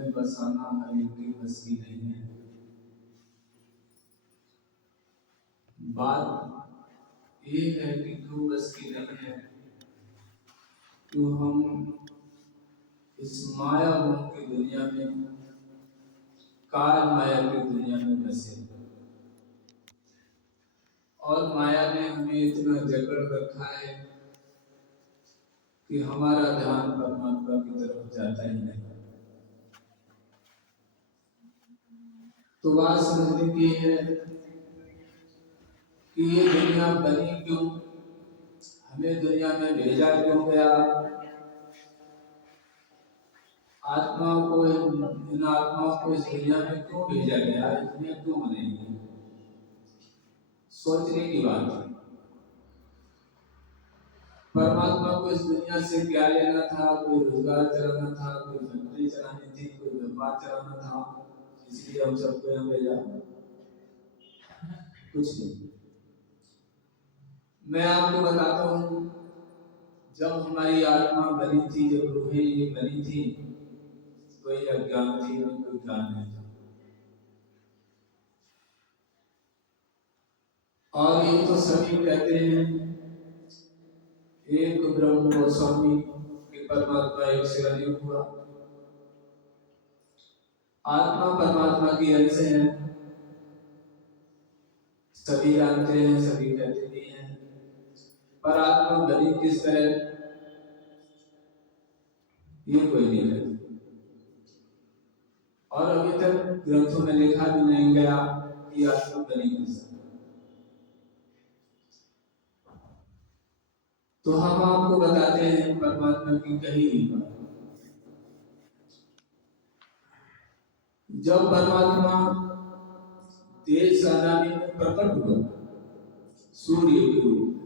में बसाना हर एक की बस की नहीं है। बात ये है कि क्यों बस की नहीं है, क्यों हम इस माया मोह की दुनिया में, काल माया की दुनिया में बसे और माया ने हमें इतना जकड़ रखा है कि हमारा ध्यान परमात्मा की तरफ जाता ही नहीं। तो बात समझने की है कि ये दुनिया बनी क्यों, हमें दुनिया में भेजा क्यों गया, आत्माओं को, इन आत्माओं को इस दुनिया में क्यों भेजा गया, दुनिया क्यों बनेगी। सोचने की बात है। परमात्मा को इस दुनिया से क्या लेना था, कोई रोजगार चलाना था, कोई फैक्ट्री चलानी थी, कोई व्यापार चलाना था, इसलिए हम सबको यहाँ भेजा? कुछ नहीं। मैं आपको बताता हूँ, जब हमारी आत्मा बनी थी, जब रूहें ये बनी थी, कोई अज्ञान थी, कोई ज्ञान नहीं था। और ये तो सभी कहते हैं एक ब्रह्म गोस्वामी कि परमात्मा एक से अनेक हुआ। आत्मा परमात्मा की अंश है, सभी जानते हैं, सभी कहते भी हैं। पर आत्मा बनी किस तरह, ये कोई नहीं कहता। और अभी तक ग्रंथों में लिखा भी नहीं गया कि आत्मा बनी किस तरह। तो हम आपको बताते हैं परमात्मा की कही हुई बात। जब परमात्मा देश अनादि में प्रकट हुआ सूर्य के रूप में,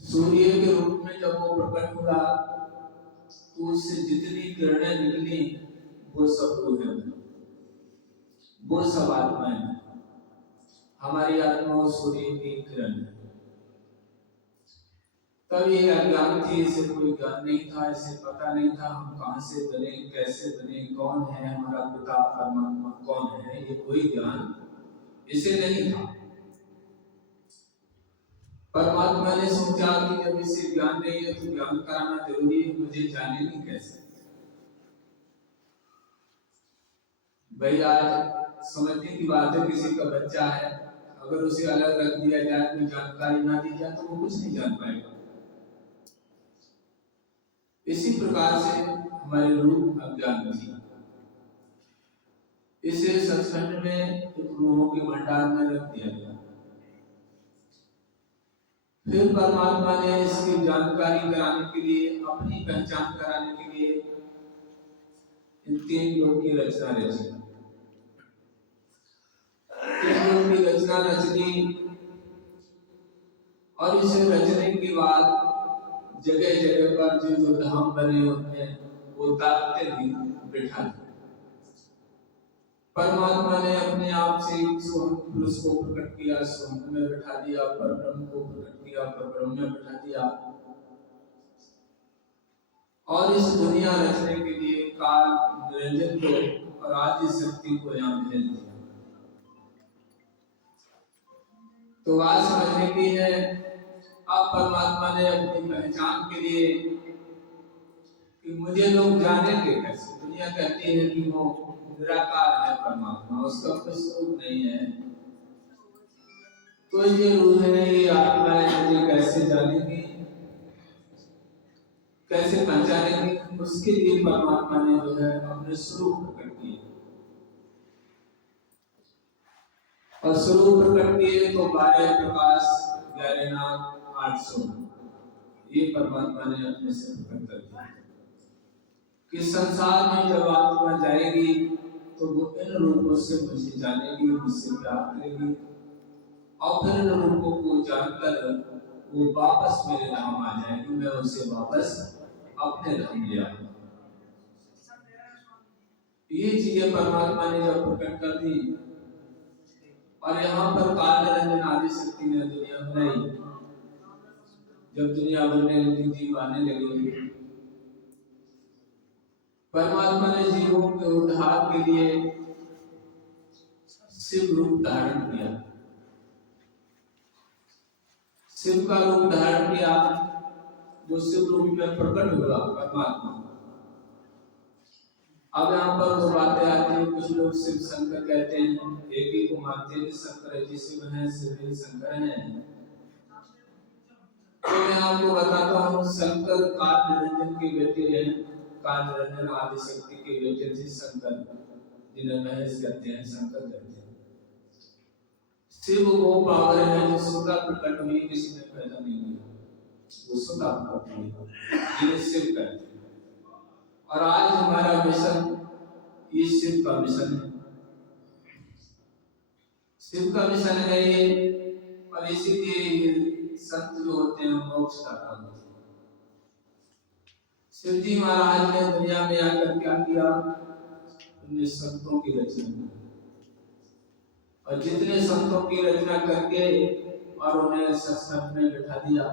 सूर्य के रूप में जब वो प्रकट हुआ तो उससे जितनी किरणें निकली वो सब रूह है, वो सब आत्माएं हैं। हमारी आत्मा सूर्य की किरण है। तब ये अज्ञान थी, इसे कोई ज्ञान नहीं था, इसे पता नहीं था हम कहां से बने, कैसे बने, कौन है हमारा पिता परमात्मा, कौन है, ये कोई ज्ञान इसे नहीं था। परमात्मा ने सोचा कि जब इसे ज्ञान नहीं है तो ज्ञान कराना जरूरी है, मुझे जानेगी कैसे। भाई आज समझने की बात है, किसी का बच्चा है, अगर उसे अलग रख दिया जाए, कोई जानकारी ना दी जाए तो वो कुछ नहीं जान पाएगा। इसी प्रकार से हमारी रूह अज्ञान थी। इसे सत्संग में एक रूहों के भंडार में रख दिया गया। फिर परमात्मा ने इसकी जानकारी कराने के लिए, अपनी पहचान कराने के लिए इन तीन लोगों की रचना रची। तीन लोगों की रचना रचनी और इसे रचने के बाद जगह जगह पर जो धाम बने होते हैं वो ताकते भी बैठा दिया। परमात्मा ने अपने आप से सोहम पुरुष को प्रकट किया, सोहम में बैठा दिया, परब्रह्म को प्रकट किया, परब्रह्म में बैठा दिया और इस दुनिया रचने के लिए काल निरंजन को और आदि शक्ति को यहाँ भेज दिया। तो बात समझने की है, अब परमात्मा ने अपनी पहचान के लिए कि मुझे लोग जानेंगे कैसे। दुनिया कहती है कि वो निराकार है परमात्मा, उसका कोई स्वरूप नहीं है, तो ये रूह है, ये आत्मा है, मुझे कैसे जानेंगे, कैसे पहचानेंगे। उसके लिए परमात्मा ने जो है अपने स्वरूप प्रकट किए और स्वरूप प्रकट किए तो 12 प्रकाश 11 नाम 800 ये परमात्मा ने अपने से प्रकट कर दिया कि संसार में जब आत्मा जाएगी तो वो इन रूपों से मुझे जानेगी, मुझसे प्यार करेगी और फिर इन रूपों को जानकर वो वापस मेरे धाम आ जाएगी, मैं उसे वापस अपने धाम ले आऊंगा। ये चीजें परमात्मा ने जब प्रकट कर दी और यहाँ पर काल निरंजन आदि शक्ति ने दुनिया बनाई। जब दुनिया बनने लगी, जीव आने लगे, परमात्मा ने जीवों के उद्धार के लिए शिव रूप धारण किया, शिव का रूप धारण किया, जो शिव रूप में प्रकट हुआ परमात्मा। अब यहाँ पर वो बातें आती हैं, कुछ लोग शिव शंकर कहते हैं, एक ही को मानते हैं शंकर जी शिव हैं, शिव ही शंकर हैं। तो मैं आपको बताता हूँ, शंकर काल निरंजन के बेटे हैं, काल निरंजन आदि शक्ति के बेटे थे शंकर, जिन्हें महेश कहते हैं, शंकर कहते हैं। शिव वो पावर है जो स्वतः प्रकट हुई, किसी ने पैदा नहीं किया, वो स्वतः प्रकट हुई, जिन्हें शिव कहते हैं। और आज हमारा मिशन ये शिव का मिशन है, शिव का मिशन है ये। और इसीलिए ये संत जो होते हैं मोक्ष दाता होते हैं। शिव जी महाराज ने दुनिया में आकर क्या किया, उन्हें संतों की रचना की, और जितने संतों की रचना करके और उन्हें सत्संग में बिठा दिया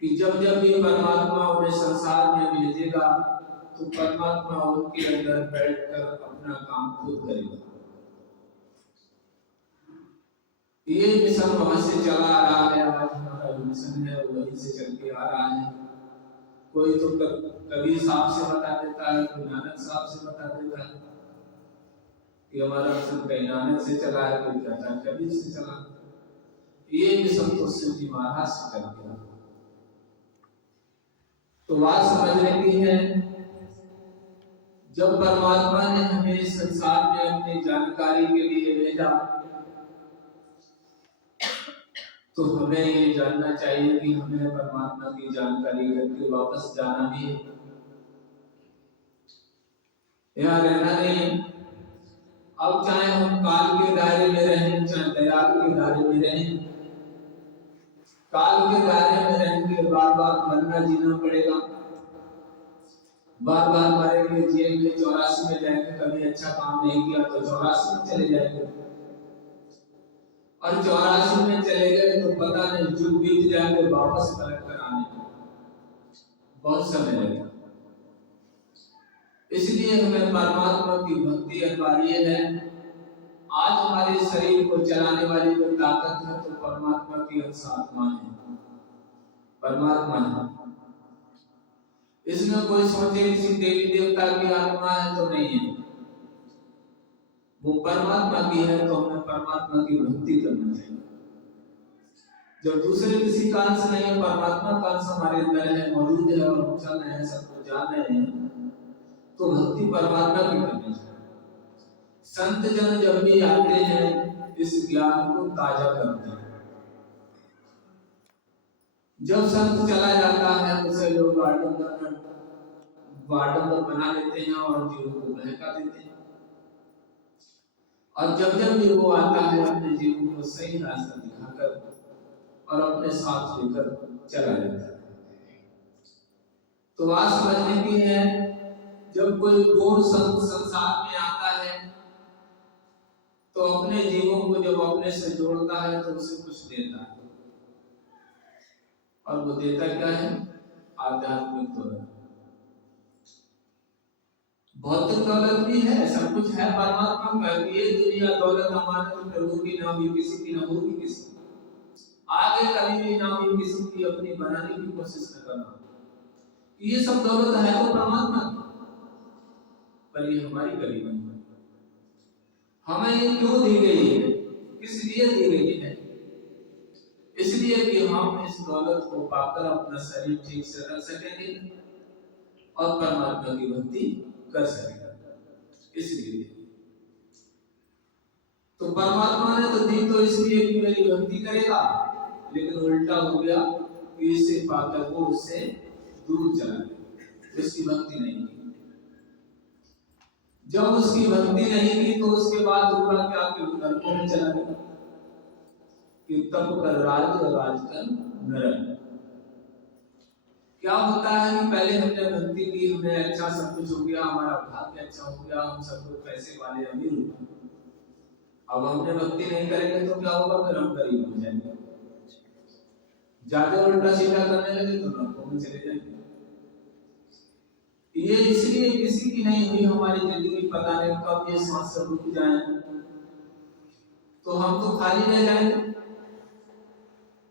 कि जब जब भी परमात्मा उन्हें संसार में भेजेगा तो परमात्मा उनके अंदर बैठकर अपना काम खुद करेगा। ये मिशन वहां से चला आ रहा है, आज हमारा मिशन है वहीं से चल के आ रहा है। कोई तो कबीर साहब से बता देता है, कोई नानक साहब से बता देता है कि हमारा मिशन कहीं नानक से चला है, कोई कहता है कबीर से चला। ये मिशन तो शिव जी महाराज से चल गया। तो बात समझने की है, जब परमात्मा ने हमें संसार में अपनी जानकारी के लिए भेजा तो हमें ये जानना चाहिए कि हमें परमात्मा की जानकारी करके वापस जाना भी है, यहाँ रहना नहीं। अब चाहे हम काल के दायरे में रहें, चाहे दयाल के दायरे में रहें, काल के दायरे में रहेंगे, बार बार मरना जीना पड़ेगा, बार बार मरेंगे, जेल में 84 में जाएंगे, कभी अच्छा काम नहीं किया तो 84 में चले जाएंगे, और 84 में चले गए तो पता नहीं जुग बीत जाएंगे, वापस पलट कर आने बहुत समय लगेगा। इसलिए हमें परमात्मा की भक्ति अनिवार्य है। आज हमारे शरीर को चलाने वाली जो ताकत है तो परमात्मा की अंश आत्मा है, परमात्मा है। इसमें कोई सोचे किसी देवी देवता की आत्मा है तो नहीं है, वो परमात्मा की है, तो हमें परमात्मा की भक्ति करना चाहिए। जब दूसरे किसी का अंश नहीं है, परमात्मा का अंश हमारे अंदर है, मौजूद है और हम चल रहे हैं, सबको जान रहे हैं, तो भक्ति परमात्मा की करनी चाहिए। संत जन जब भी आते हैं इस ज्ञान को ताजा करते हैं। जब संत चला जाता है उसे लोग आडंबर बना लेते हैं और जीवों को बहका देते हैं, और जब जब भी वो आता है अपने जीवन को सही रास्ता दिखाकर और अपने साथ लेकर चला जाता है। तो बात समझने की है, जब कोई पूर्ण संत संसार में आता है तो अपने जीवों को जब अपने से जोड़ता है तो उसे कुछ देता है, और वो देता क्या है, आध्यात्मिक दौलत। भौतिक दौलत भी है, सब कुछ है परमात्मा का, ये दुनिया दौलत हमारे प्रभु की ना हुई, किसी की ना होगी, किसी आगे कभी भी ना हुई, किसी की अपनी बनाने की कोशिश न करना। ये सब दौलत है तो परमात्मा की, पर ये हमारी कभी नहीं। हमें ये क्यों दी गई है, किस लिए दी गई है? इसलिए कि हम इस दौलत को पाकर अपना शरीर ठीक से रख सकेंगे और परमात्मा की भक्ति कर सकेंगे। इसलिए तो परमात्मा ने तो दी तो इसलिए कि मेरी भक्ति करेगा, लेकिन उल्टा हो गया कि इसे पाकर वो उससे दूर चला गया, उसकी भक्ति नहीं की। जब उसकी भक्ति नहीं की तो उसके बाद हुआ क्या कि नरकों में चला गया कि तप कर राज कर नरक। क्या होता है कि पहले हमने भक्ति की, हमें अच्छा सब कुछ हो गया, हमारा भाग्य अच्छा हो गया, हम सब कुछ पैसे वाले अमीर हो गए। अब हमने भक्ति नहीं करेंगे तो क्या होगा, फिर हम गरीब हो जाएंगे, ज्यादा उल्टा सीधा करने लगे तो नरकों में चले जाएंगे। ये इसलिए किसी की नहीं हुई हमारी जिंदगी, पता नहीं कब ये सांस से रुक जाए तो हम तो खाली रह जाएंगे।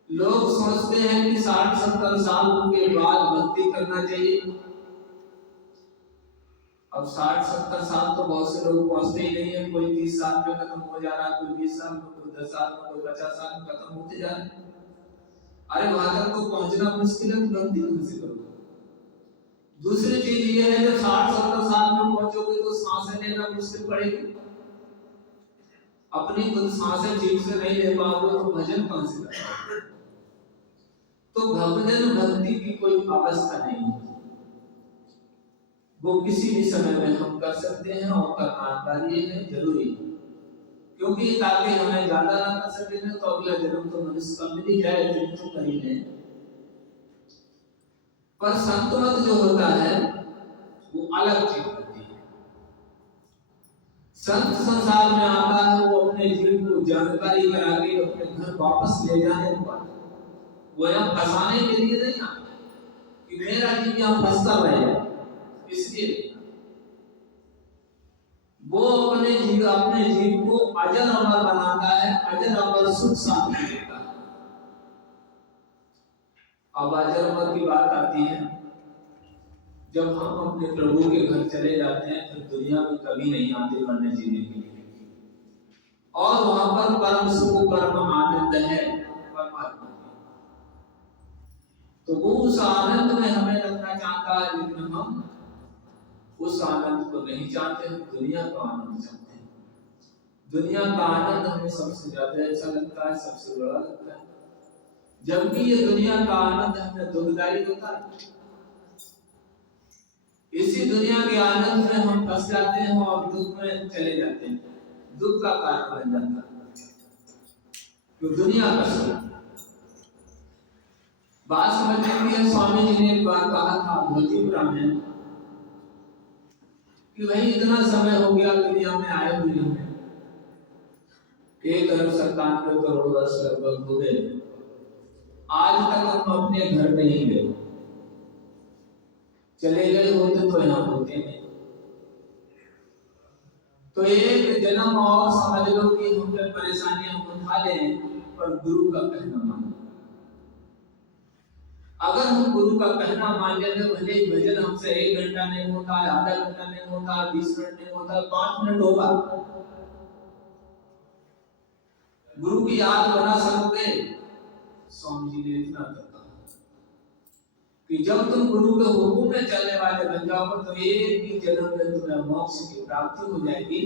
लोग सोचते हैं कि 60-70 साल के बाद भक्ति करना चाहिए। अब 60-70 साल तो बहुत से लोग पहुंचते ही नहीं है। कोई 30 साल में खत्म हो जा रहा है, कोई 20 साल में, कोई 10 साल में, कोई 50 साल में खत्म होते जा रहे हैं। अरे वहां तक तो पहुंचना मुश्किल है, तो भक्ति कहां से करोगे? दूसरी चीज ये है, जब 60-70 साल में पहुंचोगे तो सांसें लेना मुश्किल पड़ेगी। अपनी खुद सांसें ठीक से नहीं ले पाओगे तो भजन कहां से करोगे? तो भजन भक्ति की कोई अवस्था नहीं है, वो किसी भी समय में हम कर सकते हैं और करना कार्य है, जरूरी है। क्योंकि ताकि हमें ज्यादा ना कर सके तो अगला जन्म तो मनुष्य का मिल ही जाए, तो कर ही लें। पर संतमत जो होता है वो अलग चीज होती है। संत संसार में आता है, वो अपने जीवन को जानकारी करा के अपने घर वापस ले जाने वाला, वो यहाँ फंसाने के लिए नहीं आता कि मेरा जीव यहाँ फंसता रहेगा, इसलिए वो अपने जीव को अजर अमर बनाता है, अजर अमर सुख शांति देता है। अब अजर अमर की बात आती है, जब हम अपने प्रभु के घर चले जाते हैं तो दुनिया में कभी नहीं आते मरने जीने के लिए, और वहां पर परम सुख परम आनंद है परमात्मा। तो वो उस आनंद में हमें रखना चाहता है, लेकिन हम उस आनंद को नहीं चाहते, दुनिया का आनंद चाहते हैं। दुनिया का आनंद हमें सबसे ज्यादा अच्छा लगता है, सबसे बड़ा लगता है, जबकि ये दुनिया का आनंद हमें दुखदायी होता है। इसी दुनिया के आनंद में हम फंस जाते हैं और दुख में चले जाते हैं, दुख का कारण बन जाता है। तो दुनिया का सुख बात समझने के लिए स्वामी जी ने एक बार कहा था भोजीपुरा में कि भाई इतना समय हो गया दुनिया में आए हुए हैं, 1,97 करोड़ वर्ष लगभग हो गए, आज तक हम अपने घर नहीं गए। चले गए होते तो यहाँ होते नहीं। तो एक जन्म और समझ लो कि हम पे परेशानियां उठा लें, पर गुरु का कहना मानो। अगर हम गुरु का कहना मान लेते, भले ही भजन हमसे 1 घंटा नहीं होता, आधा घंटा नहीं होता, 20 मिनट नहीं होता, 5 मिनट होगा, गुरु की याद बना सकोगे। स्वामी जी ने इतना कहा कि जब तुम गुरु के हुक्म में चलने वाले बन जाओगे तो एक ही जन्म में तुम्हें मोक्ष की प्राप्ति हो जाएगी,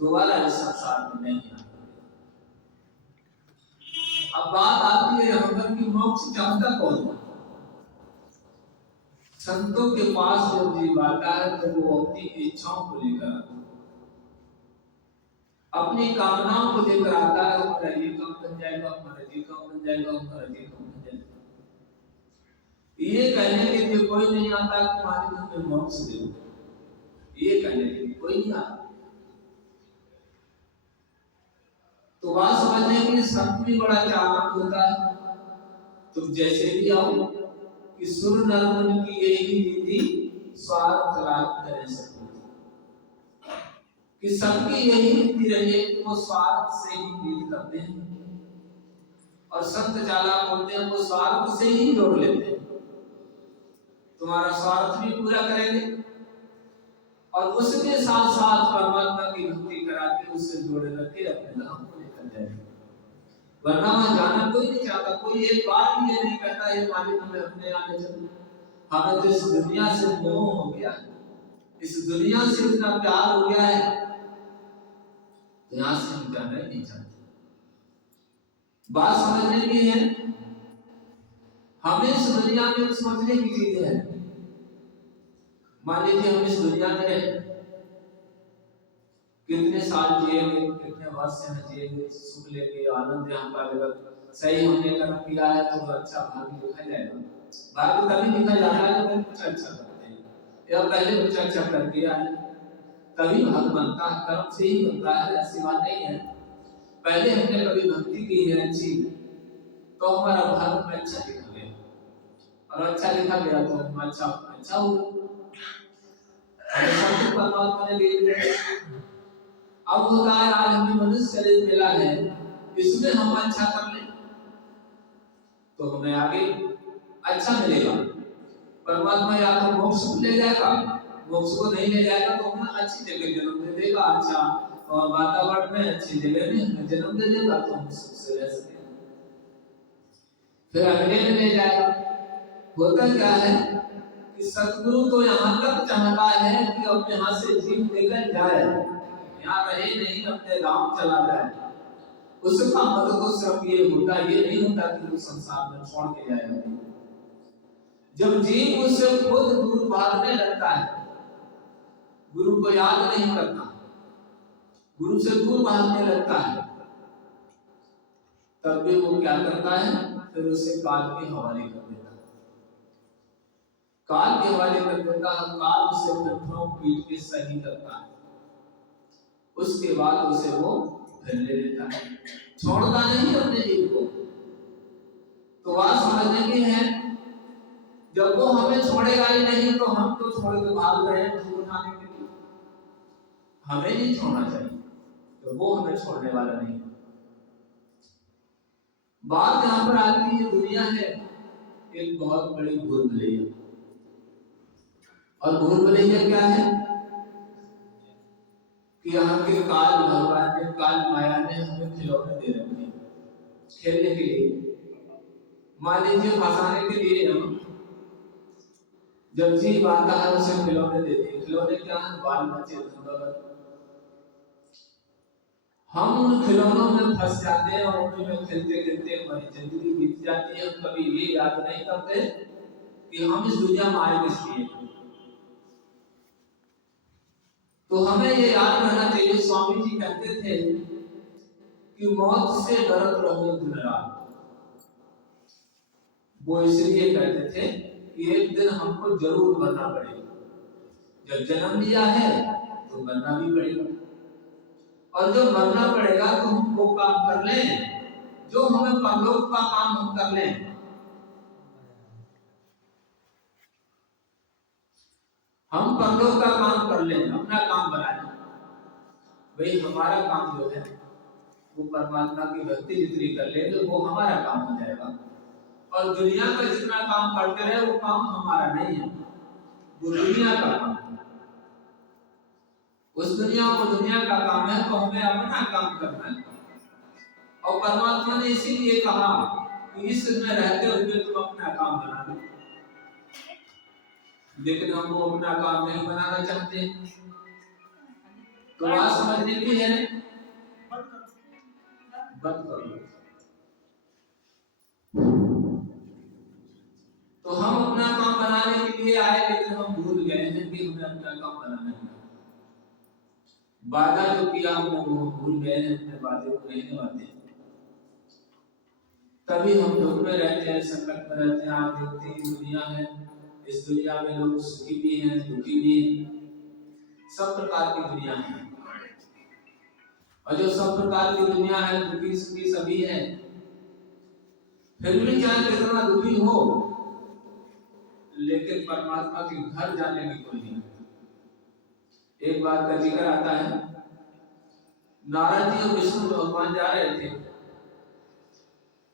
दोबारा इस संसार में नहीं आना। अब बात आती है यहाँ पर कि मोक्ष चाहता कौन है? संतों के पास जब जीव आता है तो वो अपनी इच्छाओं को लेकर आता है, अपनी कामनाओं को लेकर आता है। हमारा ये काम बन जाएगा, हमारा ये काम बन जाएगा, हमारा ये काम बन जाएगा। ये कहने के लिए कोई नहीं आता कि मालिक हमें मोक्ष दे, ये कहने के लिए कोई नहीं आता। तो बात समझने के लिए संत भी बड़ा चालाक होता है। तुम जैसे भी आओ कि सुर नर मुनि की यही रीति स्वार्थ लाभ करें सकते, कि सबकी यही रीति रही है कि वो स्वार्थ से ही प्रीत करते हैं, और संत चालाक होते हैं वो स्वार्थ से ही जोड़ लेते हैं। तुम्हारा स्वार्थ भी पूरा करेंगे और उसके साथ साथ परमात्मा की भक्ति करा के उससे जोड़े रखे अपने धाम को लेकर जाएंगे। वरना वहां जाना कोई नहीं चाहता, कोई एक बार भी ये नहीं कहता ये मालिक हमें अपने आने चलो। हमें तो इस दुनिया से मोह हो गया है, इस दुनिया से इतना प्यार हो गया है, तो यहाँ से हम जाना ही नहीं चाहते। बात समझने की है, हमें इस दुनिया में समझने की चीज है। मान लीजिए हम इस दुनिया में कितने साल जिएंगे, कितने वर्ष यहाँ जिएंगे, सुख लेंगे, आनंद यहाँ पाएगा। सही हमने कर्म किया है तो अच्छा भाग्य लिखा जाएगा। भाग्य तभी लिखा जाता है जब हम कुछ अच्छा करते हैं, या पहले कुछ अच्छा करके आए तभी भाग्य बनता है। कर्म से ही बनता है, ऐसी बात नहीं है। पहले हमने कभी भक्ति की है अच्छी, तो हमारा भाग्य में अच्छा लिखा गया, और अच्छा लिखा गया तो हम अच्छा होगा। परमात्मा ने दे दिया। अब होता है आज हमें मनुष्य शरीर मिला है, इसमें हम अच्छा कर लें तो हमें आगे अच्छा मिलेगा। परमात्मा या तो मोक्ष को ले जाएगा, मोक्ष को नहीं ले जाएगा तो हमें अच्छी जगह जन्म दे देगा, अच्छा और वातावरण में अच्छी जगह में हमें जन्म दे देगा तो हम सुख से रह सकेंगे। फिर अगले में ले जाएगा। होता क्या है कि सतगुरु तो यहाँ तक चाहता है कि अब यहाँ से जीव लेकर जाए, यहाँ रहे नहीं, अपने धाम चला जाए। उसका मतलब तो सिर्फ ये होता, ये नहीं होता कि वो संसार में छोड़ के जाएगा। जब जीव उससे खुद दूर भागने लगता है, गुरु को याद नहीं करता, गुरु से दूर भागने लगता है, तब भी वो क्या करता है, फिर उसे काल के हवाले कर देता है। काल के हवाले कर देता है, काल उसे फिर पीट के सही करता है। उसके बाद उसे वो फिर ले लेता है, छोड़ता नहीं अपने जीव को। तो बात समझने की है, जब वो हमें छोड़ेगा ही नहीं तो हम तो छोड़ के भाग रहे हैं उसको उठाने के लिए। हमें नहीं छोड़ना चाहिए, तो वो हमें छोड़ने वाला नहीं। बात यहाँ पर आती है, दुनिया है एक बहुत बड़ी भूल भुलैया। और भूल भुलैया क्या है कि यहाँ के काल भगवान ने, काल माया ने हमें खिलौने दे रखे हैं खेलने के लिए। मान लीजिए फंसाने के लिए हम जब जीव आता है उसे खिलौने देते हैं। खिलौने क्या है, बाल बच्चे धन। हम उन खिलौनों में फंस जाते हैं और उन्हीं में खेलते खेलते हमारी जिंदगी बीत जाती है। हम कभी ये याद नहीं करते कि हम इस दुनिया में आए किस लिए। तो हमें ये याद रहना चाहिए, स्वामी जी कहते थे कि मौत से डरत रहो दिन रात। वो इसलिए कहते थे कि एक दिन हमको जरूर मरना पड़ेगा। जब जन्म लिया है तो मरना भी पड़ेगा, और जब मरना पड़ेगा तो हम वो काम कर लें जो हमें परलोक का काम हम कर लें। हम परलोक का काम कर लें, अपना काम बना लें। भाई हमारा काम जो है वो परमात्मा की भक्ति जितनी कर ले तो वो हमारा काम हो जाएगा। और दुनिया का जितना काम करते रहे वो काम हमारा नहीं है, वो दुनिया का काम है। उस दुनिया को दुनिया का काम है, तो हमें अपना काम करना है। और परमात्मा ने इसीलिए कहा कि इसमें रहते हुए तुम अपना काम बना लो। लेकिन हम वो अपना काम नहीं बनाना चाहते। तो बात समझने की है, बंद कर लो। तो हम अपना काम बनाने के लिए आए, लेकिन हम भूल गए हैं कि हमें अपना काम बनाना है। वादा जो किया हमने वो भूल गए हैं, अपने वादे को नहीं निभाते। तभी हम दुख में रहते हैं, संकट में रहते हैं। आप देखते हैं दुनिया है, इस दुनिया में लोग सुखी भी हैं, दुखी भी हैं, सब प्रकार की दुनिया है। और जो सब प्रकार की दुनिया है, दुखी सुखी सभी है, फिर भी चाहे कितना दुखी हो, लेकिन परमात्मा के घर जाने की कोई नहीं। एक बात का जिक्र आता है, नारद जी और विष्णु भगवान जा रहे थे,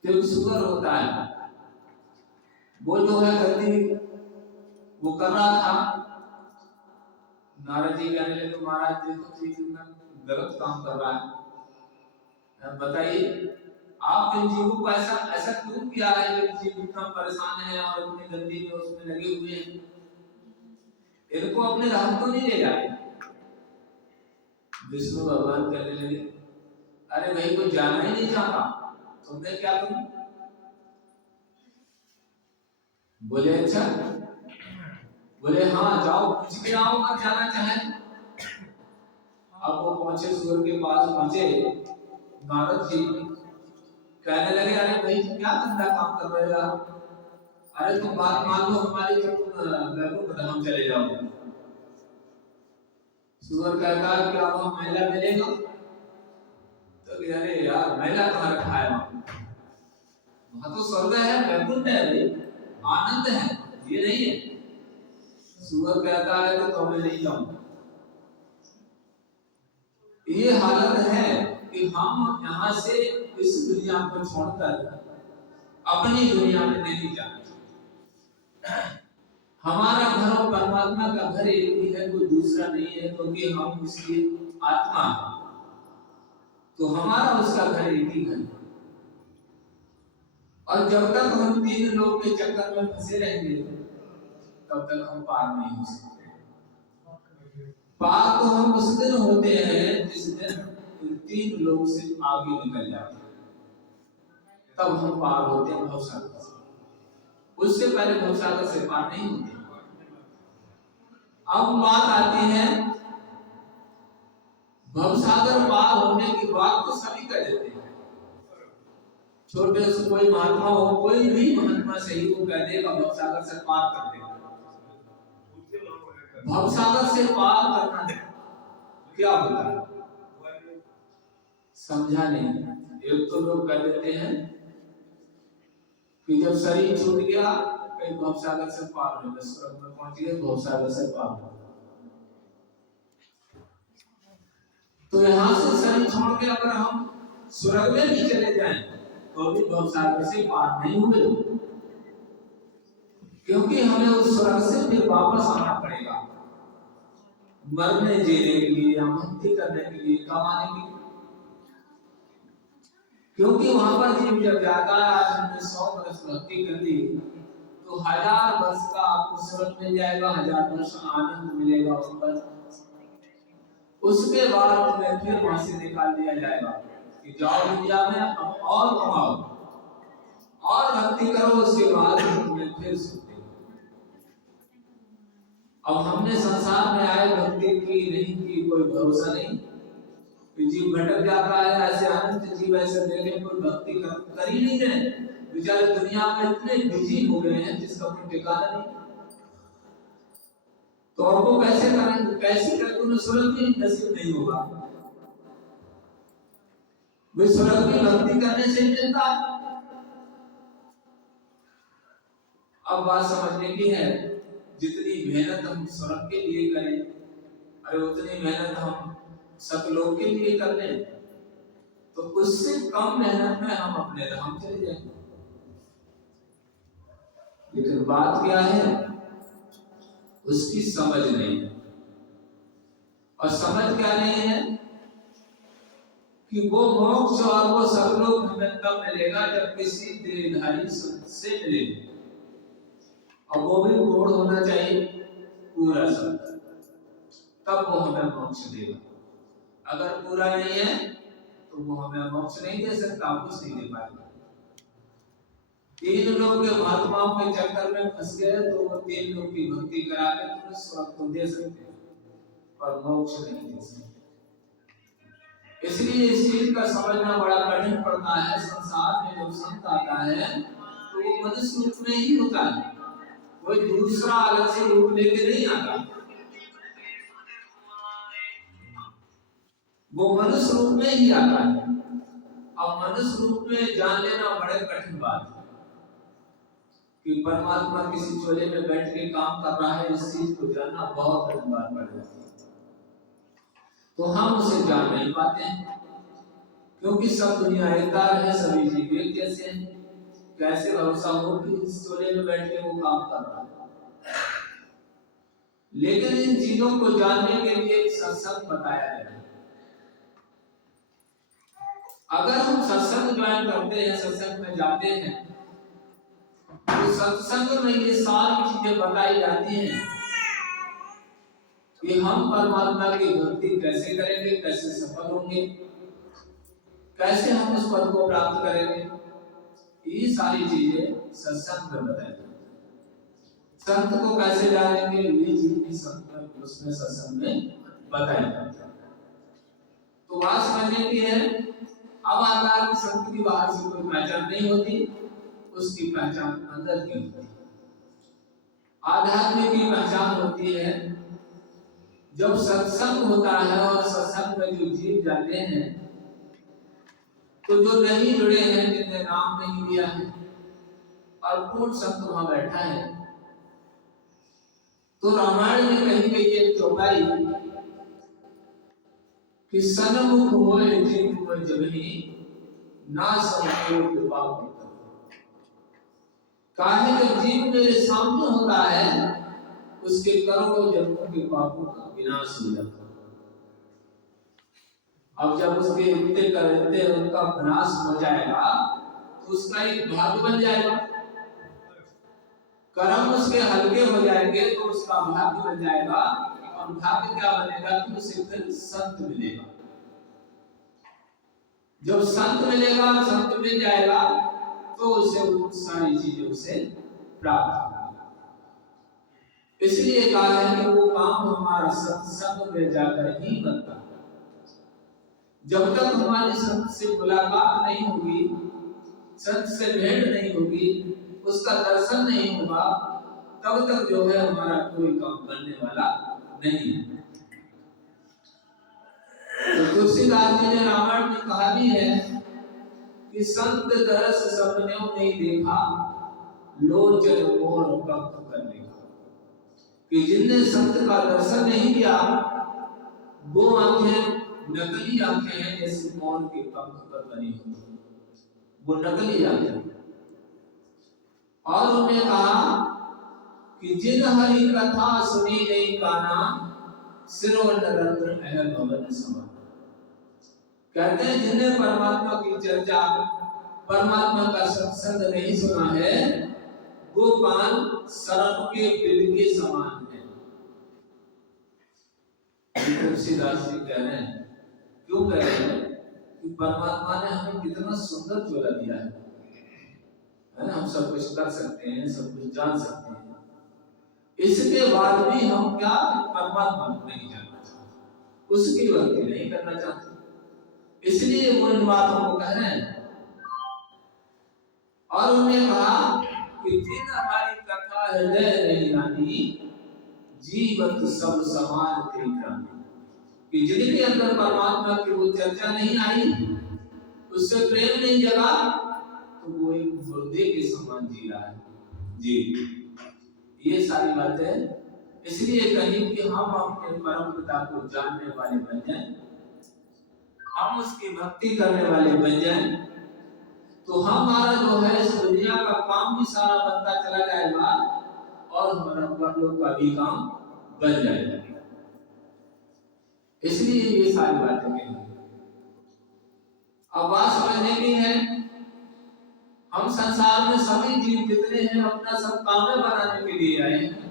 तो सुगर होता है, वो जो है गलती वो कर रहा था। नारद जी कहने लगे, महाराज देखो तो कितना गलत काम कर रहा है, बताइए आप इन जीवों को ऐसा ऐसा क्यों किया है कि जीव इतना परेशान है और इतनी गंदी में उसमें लगे हुए हैं, इनको अपने धाम को नहीं ले जाए। विष्णु भगवान कहने लगे, अरे भाई कोई जाना ही नहीं चाहता, तुमने क्या करूं? बोले अच्छा, बोले हाँ जाओ पूछ के आओ अगर जाना चाहे। अब वो पहुंचे, सूर्य के पास पहुंचे, नारद जी कहने लगे, अरे भाई क्या गंदा काम कर रहे हो? अरे तुम बात मान लो हमारी, तो तुम वैकुंठ धाम चले जाओ। सूर्य कहता है कि अब हम महिला मिलेगा, तो अरे यार महिला कहाँ रखा है? वहां तो स्वर्ग है, वैकुंठ है भाई, आनंद है, ये नहीं है। सूर्य कहता है कि तो मैं नहीं जाऊंगा। ये हालत है कि हम यहाँ से इस दुनिया को छोड़कर अपनी दुनिया में नहीं जाते। हमारा घर और परमात्मा का घर एक ही है, कोई दूसरा नहीं है, क्योंकि हम उसकी आत्मा है। तो हमारा उसका घर एक ही घर है। और जब तक हम तीन लोग के चक्कर में फंसे रहेंगे तब तक हम पार नहीं हो सकते। पार तो हम उस दिन होते हैं जिस दिन तीन लोग से आगे निकल जाते हैं, तब हम पार होते हैं भवसागर से। उससे पहले भवसागर से पार नहीं होते। अब बात आती है भवसागर पार होने की बात तो सभी कर देते हैं। छोटे से कोई महात्मा हो, कोई भी महात्मा सही वो कह देगा भवसागर से पार कर देगा। भवसागर से पार करना क्या होता है समझा नहीं। एक तो लोग कह देते हैं कि जब शरीर छूट गया कहीं भवसागर से पार हो गया, स्वर्ग में पहुंच गए, भवसागर से पार हो। तो यहाँ से शरीर छोड़ के अगर हम स्वर्ग में भी चले जाएं तो भी भवसागर से पार नहीं हुए, क्योंकि हमें उस स्वर्ग से फिर वापस आना पड़ेगा, मरने जीने के लिए या भक्ति करने के लिए, कमाने के लिए। क्योंकि वहां पर जीव जब जाता है, आज हमने 100 वर्ष भक्ति कर ली तो 1000 वर्ष का आपको स्वर्ग मिल जाएगा, 1000 वर्ष आनंद मिलेगा उस पर। उसके बाद तुम्हें फिर वहां से निकाल दिया जाएगा कि जाओ दुनिया में अब और कमाओ और भक्ति करो, उसके बाद तुम्हें फिर सुनते। अब हमने संसार में आए, भक्ति की नहीं की, कोई भरोसा नहीं। जीव भटक जाता है, ऐसे अनंत जीव ऐसे देखे कोई भक्ति कर ही नहीं रहे, बेचारे दुनिया में इतने बिजी हो गए हैं जिसका कोई ठिकाना नहीं। तो आपको कैसे करेंगे, कैसे करके उन्हें स्वर्ग भी नसीब नहीं होगा। वे स्वर्ग भी भक्ति करने से मिलता है। अब बात समझने की है, जितनी मेहनत हम स्वर्ग के लिए करें, अरे उतनी मेहनत हम सतलोक के लिए कर लें तो उससे कम मेहनत में हम अपने धाम चले जाएंगे। लेकिन बात क्या है, उसकी समझ नहीं है। और समझ क्या नहीं है कि वो मोक्ष और वो सतलोक हमें तब मिलेगा जब किसी देहधारी से मिलेगा, और वो भी पूर्ण होना चाहिए, पूरा सत्य, तब वो हमें मोक्ष देगा। अगर पूरा नहीं है तो वो हमें मोक्ष नहीं दे सकता, कुछ नहीं दे पाएगा। तीन लोग के महात्माओं के चक्कर में फंस गए तो वो तीन लोग की भक्ति करा के तुम्हें स्वर्ग को दे सकते हैं और मोक्ष नहीं दे सकते। इसलिए इस चीज का समझना बड़ा कठिन पड़ता है। संसार में जब संत आता है तो वो मनुष्य रूप में ही होता है, कोई दूसरा अलग से रूप लेके नहीं आता, वो मनुष्य रूप में ही आता है। और मनुष्य रूप में जान लेना बड़े कठिन बात है कि परमात्मा किसी चोले में बैठ के काम कर रहा है, इस चीज को जानना बहुत कठिन बात पड़ जाती है। तो हम उसे जान नहीं पाते हैं क्योंकि सब दुनिया एकदार है, सभी जीव एक जैसे हैं। कैसे भरोसा हो कि इस चोले में बैठ के वो काम कर रहा है। लेकिन इन चीजों को जानने के लिए एक सत्संग बताया गया है। अगर हम सत्संग ज्वाइन करते हैं, सत्संग में जाते हैं, तो सत्संग में ये सारी चीजें बताई जाती हैं कि हम परमात्मा की भक्ति कैसे करेंगे, कैसे सफल होंगे, कैसे हम उस पद को प्राप्त करेंगे। ये सारी चीजें सत्संग में बताई जाती हैं। संत को कैसे जानेंगे, ये चीज भी संत उसमें सत्संग में बताई जाती है। तो बात समझने की है। अब आता है कि संत की बाहर से कोई पहचान नहीं होती, उसकी पहचान अंदर की होती है। आध्यात्मिक की पहचान होती है जब सत्संग होता है और सत्संग में जो जीव जाते हैं, तो जो नहीं जुड़े हैं, जिन्हें नाम नहीं लिया है और पूर्ण संत वहां बैठा है, तो रामायण में कही गई एक चौपाई कि सन्मुख होए जिन कोई जगही ना समझो कृपा पुत्र। काहे जब जीव मेरे सामने होता है उसके करोड़ों जन्मों के पापों का विनाश हो जाता है। अब जब उसके इतने करते उनका विनाश हो जाएगा तो उसका एक भाग्य बन जाएगा। कर्म उसके हल्के हो जाएंगे तो उसका भाग्य बन जाएगा। और भाग्य क्या बनेगा कि उसे फिर संत मिलेगा। जब संत मिलेगा, संत मिल जाएगा तो उसे सारी चीजें उसे प्राप्त होंगी। इसलिए कहा है कि वो काम हमारा सत्संग में जाकर ही बनता है। जब तक हमारी संत से मुलाकात नहीं होगी, संत से भेंट नहीं होगी, उसका दर्शन नहीं होगा, तब तक जो है हमारा कोई काम बनने वाला नहीं। तो तुलसीदास जी ने रामायण में कहा भी है कि संत दरस सपने नहीं देखा, लोचन मोर पंख कर देखा। कि जिनने संत का दर्शन नहीं किया वो आंखें नकली आंखें हैं, जैसे मोर के पंख पर बनी हुई, वो नकली आंखें। और उन्होंने कहा कि जिन हरि कथा सुनी नहीं काना, सिरों नरेंद्र अहल भवन समान। कहते हैं जिन्हें परमात्मा की चर्चा, परमात्मा का सत्संग नहीं सुना है, वो कान सर्प के बिल के समान है। तुलसीदास जी कह रहे हैं, क्यों कह रहे हैं कि परमात्मा ने हमें कितना सुंदर चोला दिया है ना। हम सब कुछ कर सकते हैं, सब कुछ जान सकते हैं, इसके बाद भी हम क्या परमात्मा को नहीं जानना चाहते, उसकी भक्ति नहीं करना चाहते। इसलिए वो इन बातों को कह रहे हैं। और उन्होंने कहा कि जिन हमारी कथा हृदय नहीं आनी, जीवत सब समान थे क्रांति। कि जिनके अंदर परमात्मा की वो चर्चा नहीं आई, उससे प्रेम नहीं जगा, तो वो एक मुर्दे के समान जी रहा है। जी, ये सारी बातें इसलिए कही कि हम अपने परम पिता को जानने वाले बन जाएं, हम उसकी भक्ति करने वाले बन जाएं, तो हमारा जो है इस दुनिया का काम भी सारा बनता चला जाएगा और हमारा परलोक का भी काम बन जाएगा। इसलिए ये सारी बातें कही। अब बात समझने की है, हम संसार में सभी जीव जितने हैं अपना सब कामे बनाने के लिए आए हैं।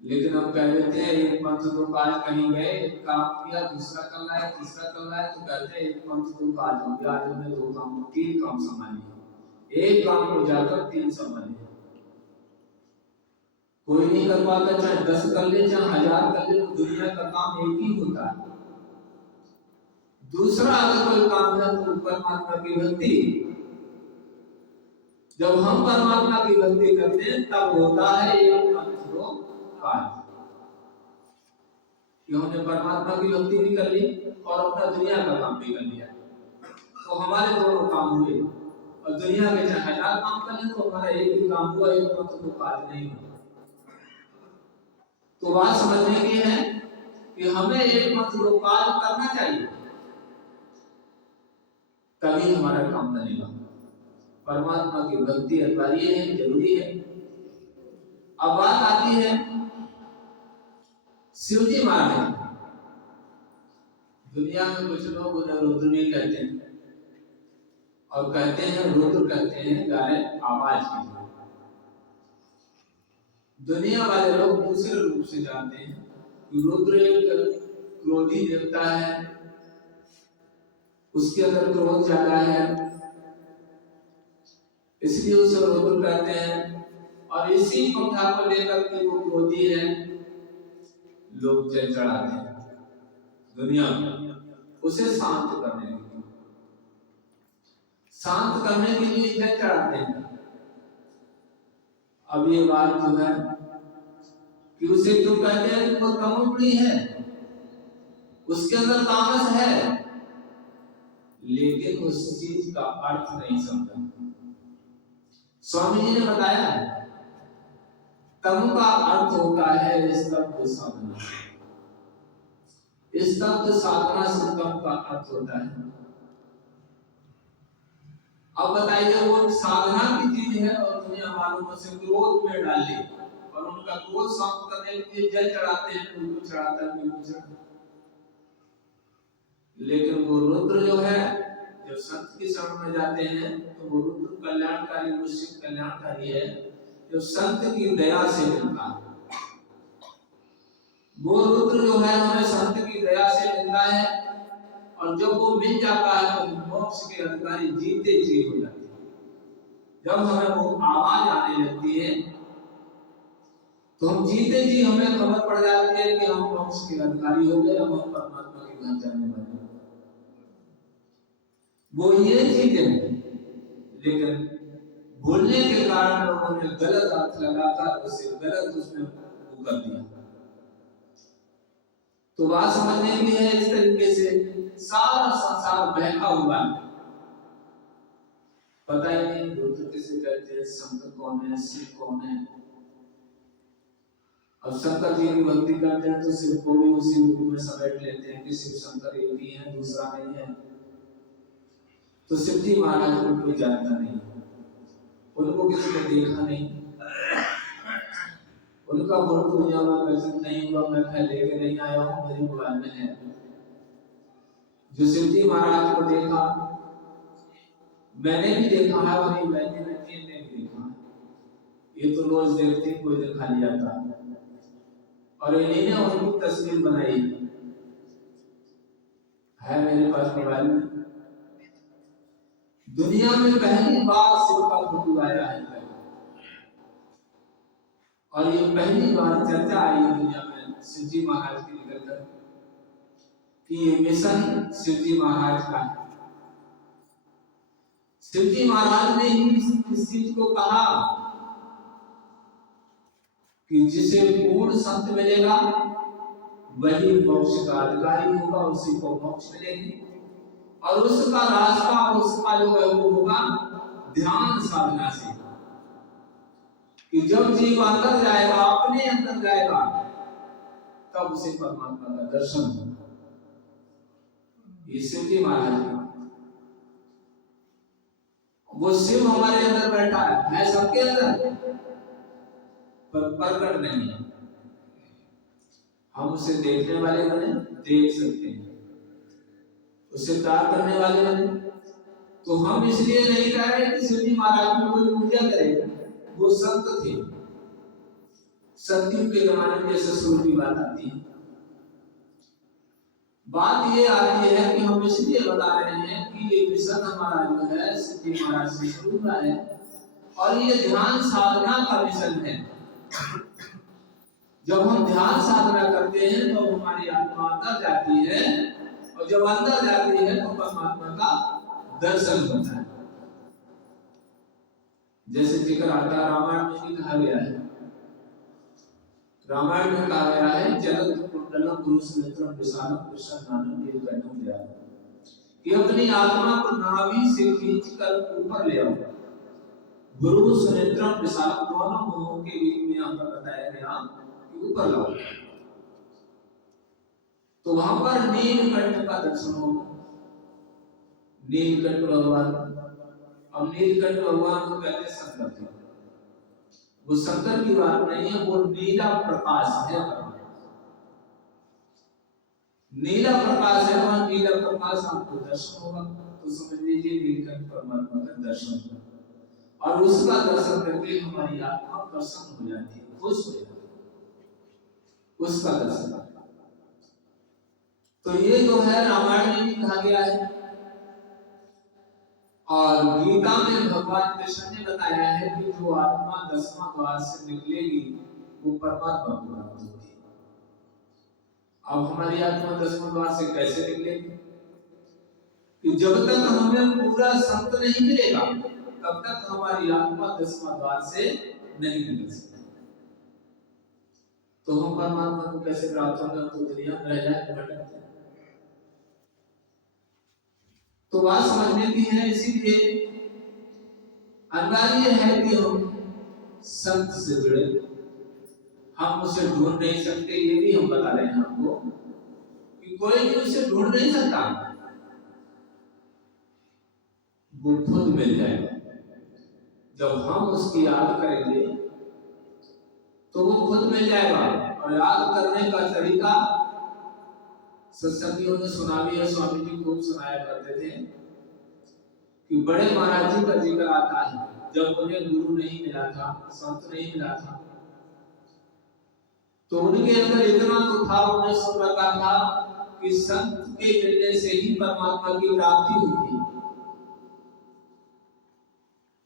लेकिन हम कह देते हैं एक पंथ दो काज कहीं गए, एक काम किया, दूसरा कर रहा है, तीसरा कर रहा है, तो कहते हैं एक पंथ दो काज हो गया, आज हमने दो काम, तीन काम संभाले, एक काम को जाकर तीन संभाले। कोई नहीं कर पाता, चाहे 10 कर ले चाहे 1000 कर ले, तो दुनिया का काम एक ही होता है। दूसरा अगर कोई काम है तो परमात्मा की भक्ति। जब हम परमात्मा की भक्ति करते हैं तब होता है एक पंथ दो काज। हमने परमात्मा की भक्ति भी कर ली और अपना दुनिया का काम भी कर लिया, तो हमारे दोनों काम हुए। और दुनिया के चाहे 1000 काम कर ले तो हमारा एक ही काम हुआ, एक पंथ दो काज नहीं हुआ। तो बात समझने की है कि हमें एक पंथ दो काज करना चाहिए, तभी हमारा काम बनेगा। परमात्मा की भक्ति अनिवार्य है, जरूरी है। अब बात आती है शिवजी महाराज। दुनिया में कुछ लोग उन्हें रुद्र भी कहते हैं और कहते हैं रुद्र, कहते हैं गाय आवाज की। दुनिया वाले लोग दूसरे रूप से जानते हैं कि रुद्र एक क्रोधी देवता है, उसके अंदर क्रोध ज्यादा है, इसलिए उसे रुद्र कहते हैं। और इसी पंथा को लेकर के वो क्रोधी है, लोग जल चढ़ाते हैं दुनिया में उसे शांत करने के लिए, शांत करने के लिए जल चढ़ाते हैं। अब ये बात जो है कि उसे क्यों कहते हैं कि वो तमोगुणी है, उसके अंदर तामस है, लेकिन उस चीज का अर्थ नहीं समझा। स्वामी जी ने बताया तम का अर्थ होता है स्तब्ध साधना। इस तत्व साधना से तप का अर्थ होता है। अब बताइए, वो साधना की चीज है और दुनिया वालों से क्रोध में डाल ली और उनका क्रोध शांत करने के लिए जल चढ़ाते हैं, उनको चढ़ाता है, उनको चढ़ाता है। लेकिन वो रुद्र जो है, जब संत की शरण में जाते हैं तो वो रुद्र कल्याणकारी, निश्चित कल्याणकारी है, जो संत की दया से मिलता है। वो रुद्र जो है हमें संत की दया से मिलता है, और जब वो मिल जाता है तो मोक्ष के अधिकारी जीते जी हो जाते हैं। जब हमें वो आवाज आने लगती है तो हम जीते जी हमें खबर पड़ जाती है कि हम मोक्ष के अधिकारी हो गए, हम परमात्मा के घर जाने वाले हैं। वो ये चीज है, लेकिन बोलने के कारण लोगों ने गलत अर्थ लगाकर उसे गलत उसमें वो कर दिया। तो बात समझने की है, इस तरीके से सारा संसार बहका हुआ है, पता ही नहीं रुद्र किसे कहते हैं, संत कौन है, शिव कौन है। अब शंकर जी की भक्ति करते हैं तो शिव को भी उसी रूप में समेट लेते हैं कि शिव शंकर एक ही है, दूसरा नहीं है। तो शिव जी महाराज को कोई जानता नहीं, उनको किसी ने देखा नहीं, उनका गुण दुनिया में प्रसिद्ध नहीं हुआ, मैं कह लेके नहीं आया हूँ, मेरी मोबाइल में है। जो शिव जी महाराज को देखा, मैंने भी देखा है, वही मैंने भी देखा है। ये तो रोज देखते कोई दिखा लिया था, और इन्हीं ने उनकी तस्वीर बनाई है मेरे पास मोबाइल में। दुनिया में पहली बार शिव का फोटो आया है, और ये पहली बार चर्चा आई दुनिया में शिव जी महाराज की निकलकर कि ये मिशन शिव जी महाराज का है। शिव जी महाराज ने ही इस चीज को कहा कि जिसे पूर्ण संत मिलेगा वही मोक्ष का अधिकारी होगा, उसी को मोक्ष मिलेगी, और उसका रास्ता, उसका जो है वो होगा ध्यान साधना से। कि जब जीव अंदर जाएगा, अपने अंदर जाएगा, तब उसे परमात्मा का दर्शन होगा। ये शिव जी महाराज, वो शिव हमारे अंदर बैठा है सबके अंदर, पर प्रकट नहीं है। हम उसे देखने वाले बने, देख सकते हैं, उसे प्यार करने वाले बने। तो हम इसलिए नहीं कह रहे कि शिव जी महाराज की कोई पूजा करेगा, वो संत थे। सतयुग के जमाने में ससुर की बात आती है। बात ये आती है कि हम इसलिए बता रहे हैं कि ये मिशन हमारा जो है शिव जी महाराज से शुरू हुआ है, और ये ध्यान साधना का मिशन है। जब हम ध्यान साधना करते हैं तो हमारी आत्मा अंदर जाती है, और जब अंदर जाती है तो परमात्मा का दर्शन होता है। जैसे जिक्र आता रामायण में भी कहा गया है, रामायण में कहा गया है जगत कुंडलम गुरु सुनेत्रम विशालम कृष्णानंद नीलकंठम दया, कि अपनी आत्मा को नाभि से खींचकर ऊपर ले आओ। गुरु सुनेत्रम विशालम दोनों मुंहों के बीच में यहाँ पर बताया गया कि ऊपर लाओ, तो वहां पर नीलकंठ का दर्शन होगा। नीलकंठ भगवान, अब नीलकंठ भगवान को कहते हैं शंकर। वो शंकर की बात नहीं है, वो नीला प्रकाश है। नीला प्रकाश है, वहां नीला प्रकाश आपको दर्शन होगा, तो समझ लीजिए नीलकंठ परमात्मा का दर्शन होगा, और उसका दर्शन करके हमारी आत्मा प्रसन्न हो जाती है, खुश हो जाती है उसका दर्शन। तो ये जो है रामायण में भी कहा गया है, और गीता में भगवान कृष्ण ने बताया है कि जो आत्मा 10वां द्वार से निकलेगी वो परमात्मा को प्राप्त होगी। अब हमारी आत्मा 10वां द्वार से कैसे निकलेगी? कि जब तक हमें पूरा संत नहीं मिलेगा तब तक हमारी आत्मा 10वां द्वार से नहीं निकल सकती। तो हम परमात्मा को कैसे प्राप्त होंगे? तो दुनिया में रह जाए, भटकते। तो बात समझने की है, इसीलिए अनिवार्य है कि हम संत से जुड़े। हम उसे ढूंढ नहीं सकते, ये भी हम बता रहे हैं आपको कि कि कोई भी उसे ढूंढ नहीं सकता, वो खुद मिल जाएगा। जब हम उसकी याद करेंगे तो वो खुद मिल जाएगा। और याद करने का तरीका सत्संगियों ने सुना भी है, स्वामी जी खूब सुनाया करते थे कि बड़े महाराज जी का जिक्र आता है जब उन्हें गुरु नहीं मिला था, संत नहीं मिला था, तो उनके अंदर इतना तो था, उन्हें सुन रखा था कि संत के मिलने से ही परमात्मा की प्राप्ति होती।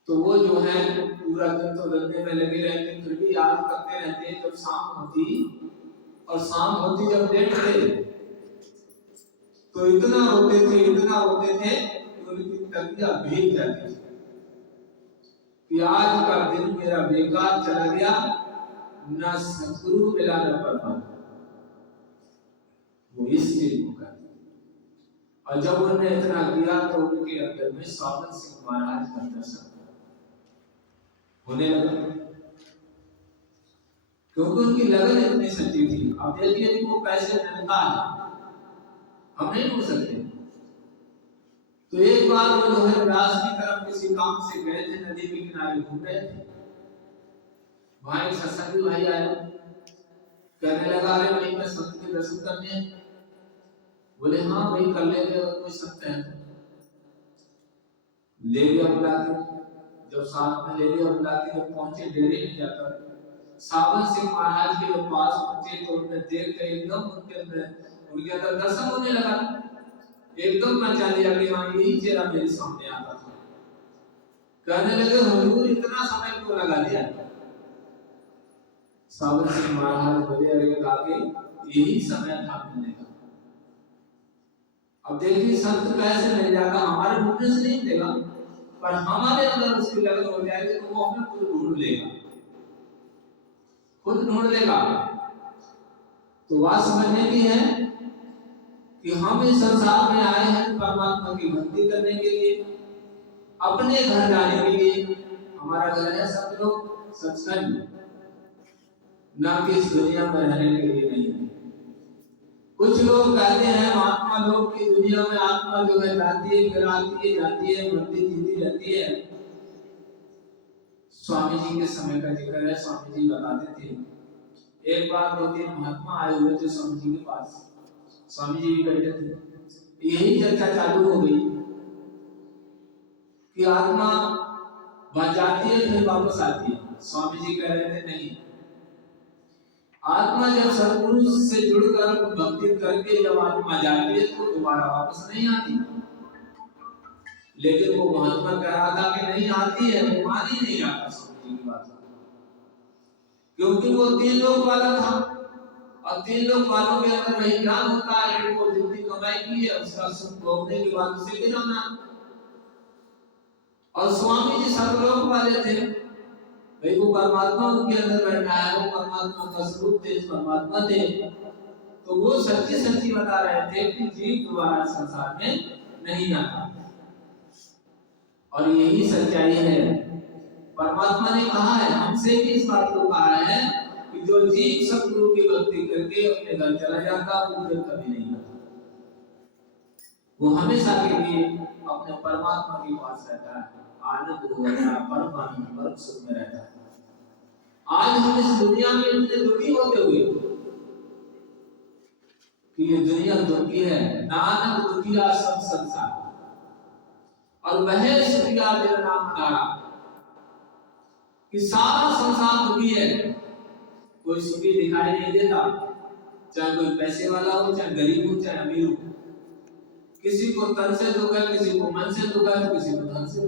तो वो जो है पूरा दिन तो गंदे में लगे रहते, फिर भी याद करते रहते। जब शाम होती और शाम होती जब लेटते तो इतना रोते थे, इतना रोते थे कि उनकी तकिया भीग जाती थी कि आज का दिन मेरा बेकार चला गया, ना सतगुरु मिला न परमात्मा। वो इसलिए कर। और जब उन्होंने इतना किया तो उनके अंदर में सावन सिंह महाराज का दर्शन होने लगा, क्योंकि उनकी लगन इतनी सच्ची थी। अब देखिए कि वो कैसे मिलता है, हम नहीं बोल सकते। तो एक बार वो जो है व्यास की तरफ किसी काम से गए थे, नदी के किनारे घूम रहे थे, वहां एक सत्संगी भाई आया, कहने लगा अरे भाई मैं संत के दर्शन करने। बोले हाँ भाई कर लेते, अगर कोई संत है ले लिया बुला के। जब साथ में ले लिया बुला के, जब पहुंचे डेरे में जाकर सावन सिंह महाराज के पास पहुंचे तो उन्हें देख कर एकदम उनके अंदर दर्शन होने लगा। एकदम मचा लिया कि हाँ यही चेहरा मेरे सामने आता था। कहने लगे हुजूर इतना समय क्यों लगा दिया? सावन सिंह महाराज बोले अरे काके यही समय था मिलने का। अब देखिए संत कैसे मिल जाएगा, हमारे मुंह से नहीं मिलेगा, पर हमारे अंदर उसकी लगन हो जाएगी तो वो हमें खुद ढूंढ लेगा, खुद ढूंढ लेगा। तो बात समझने की है कि हम इस संसार में आए हैं परमात्मा की भक्ति करने के लिए, अपने घर जाने के लिए। हमारा घर है सब लोग सत्संग, ना कि इस दुनिया में रहने के लिए नहीं। कुछ लोग कहते हैं महात्मा लोग की दुनिया में आत्मा जो है जाती है, फिर आती है, जाती है, मरती जीती रहती है। स्वामी जी के समय का जिक्र है, स्वामी जी बताते थे एक बार 2-3 महात्मा आए हुए थे स्वामी जी के पास, स्वामी जी भी बैठे थे। यही चर्चा चालू हो गई कि आत्मा वहां जाती है फिर वापस आती है। स्वामी जी कह रहे थे नहीं, आत्मा जब सतगुरु से जुड़कर भक्ति करके जब आत्मा जाती है तो दोबारा वापस नहीं आती। लेकिन वो महात्मा कह रहा था कि नहीं आती है, वो मान ही नहीं रहा था स्वामी जी की बात, क्योंकि वो 3 लोग वाला था और 3 लोग वालों के अंदर वही ज्ञान होता है कि वो जितनी कमाई की है उसका सुख भोगने के बाद उसे गिराना। और स्वामी जी सर्वलोक वाले थे, भाई वो परमात्मा उनके अंदर बैठा है, वो परमात्मा का स्वरूप थे, परमात्मा थे। तो वो सच्ची सच्ची बता रहे थे कि जीव दोबारा संसार में नहीं आता। और यही सच्चाई है, परमात्मा ने कहा है, हमसे भी इस बात को कहा है कि जो जीव सतगुरु की भक्ति करके अपने घर चला जाता वो फिर कभी नहीं आता, वो हमेशा के लिए अपने परमात्मा के पास रहता है, आनंद हो जाता है, परम आनंद परम सुख में रहता है। आज हम इस दुनिया में इतने दुखी होते हुए कि ये दुनिया दुखी है, नानक दुखिया सब संसार, और वह सुखिया दिल नाम धारा, कि सारा संसार दुखी है, कोई सुखी दिखाई नहीं देता, चाहे कोई पैसे वाला हो, चाहे गरीब हो, चाहे अमीर हो। किसी को तन से दुख है, किसी को मन से दुख है, किसी को धन से।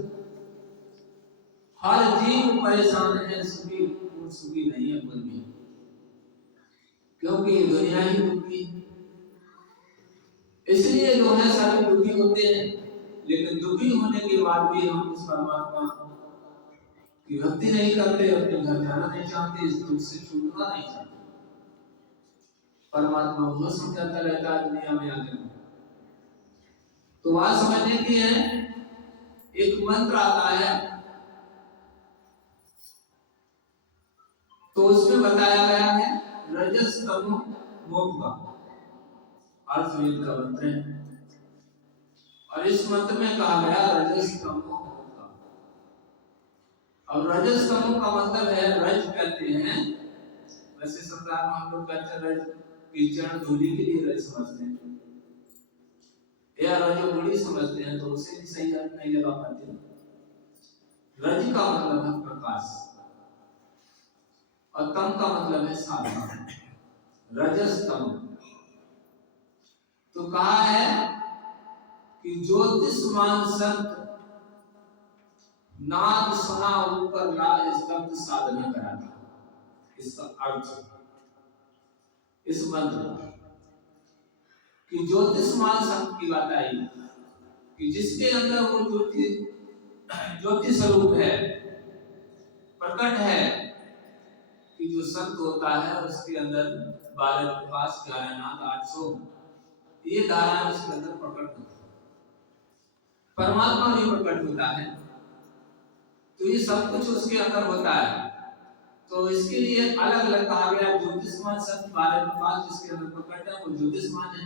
हर जीव परेशान है, सुखी नहीं है कोई भी, क्योंकि दुनिया ही दुखी है। इसलिए जो है सभी दुखी होते हैं, लेकिन दुखी होने के बाद भी हम इस परमात्मा की भक्ति नहीं करते, अपने घर जाना नहीं चाहते, इस दुख से छूटना नहीं चाहते। परमात्मा बहुत समझाता रहता है दुनिया में आकर। तो बात समझने की है, एक मंत्र आता है तो उसमें बताया गया है रजस तमो मोक्ष का। अर्थवेद का मंत्र है। और इस मंत्र में कहा गया रजस तमो का। अब रजस तमो का मतलब है, रज कहते हैं, वैसे संसार में हम लोग कहते हैं रज कीचड़ धूलि के लिए रज समझते हैं, या रज बुरी समझते हैं, तो उसे भी सही अर्थ नहीं लगा पाते। रज का मतलब है प्रकाश और तम का मतलब है साधना, रजस तम। तो कहा है कि ज्योतिषमान संत नाद सुना ऊपर राज स्तब्ध साधना कराता। इसका अर्थ इस मंत्र कि ज्योतिषमान संत की बात आई कि जिसके अंदर वो ज्योति स्वरूप है, प्रकट है, कि जो संत होता है उसके अंदर 12 प्रकाश 11 नाद 800 ये धाराएं उसके अंदर प्रकट होती है, परमात्मा भी प्रकट होता है। तो ये सब कुछ उसके अंदर होता है। तो इसके लिए अलग अलग कहा गया, ज्योतिषमान संत 12 प्रकाश जिसके अंदर प्रकट है वो ज्योतिषमान है,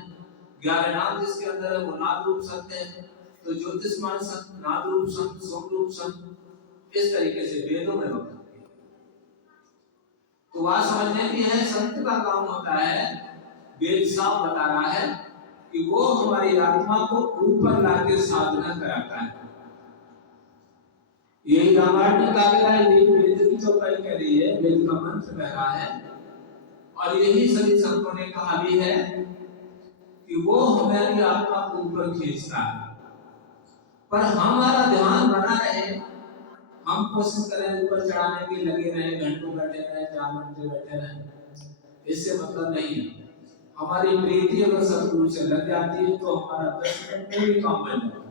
11 नाद जिसके अंदर है वो नाद रूप संत है। तो ज्योतिषमान संत, नाद रूप संत, सोम रूप संत, इस तरीके से वेदों में होता है। तो बात समझने की है, संत का काम होता है, वेद साफ बता रहा है कि वो हमारी आत्मा को ऊपर लाके साधना कराता है। यही रामायण में कहा गया है, यही वेद की चौपाई कह रही है, वेद का मंत्र कह रहा है, और यही सभी संतों ने कहा भी है कि वो हमारी आत्मा को ऊपर खींचता है। पर हमारा ध्यान बना रहे, हम कोशिश करें ऊपर चढ़ाने की, लगे रहे, घंटों बैठे रहे, 4 घंटे बैठे रहे, इससे मतलब नहीं है। हमारी प्रीति अगर सतगुरु से लग जाती है तो हमारा 10 मिनट में भी काम बन जाता है।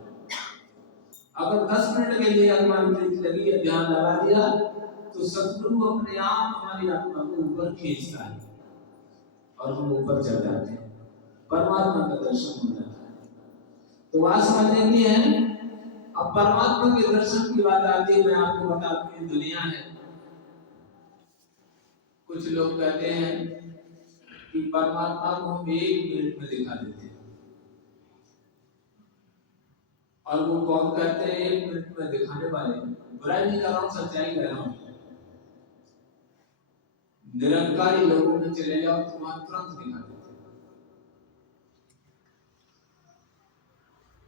अगर 10 मिनट के लिए हमारी प्रीति लगी है, ध्यान लगा दिया, तो सतगुरु अपने आप हमारी आत्मा को ऊपर खींचता है और हम ऊपर चढ़ जाते हैं, परमात्मा का दर्शन हो जाता है। तो बात समझने की है। अब परमात्मा के दर्शन की बात आती है, मैं आपको बता दूं, दुनिया है, कुछ लोग कहते हैं कि परमात्मा को हम 1 मिनट में दिखा देते हैं, और वो कौन कहते हैं 1 मिनट में दिखाने वाले, बुराई नहीं कर रहा हूं, सच्चाई कह रहा हूं। निरंकारी लोगों में चले जाओ तो वहां तुरंत दिखा देते हैं।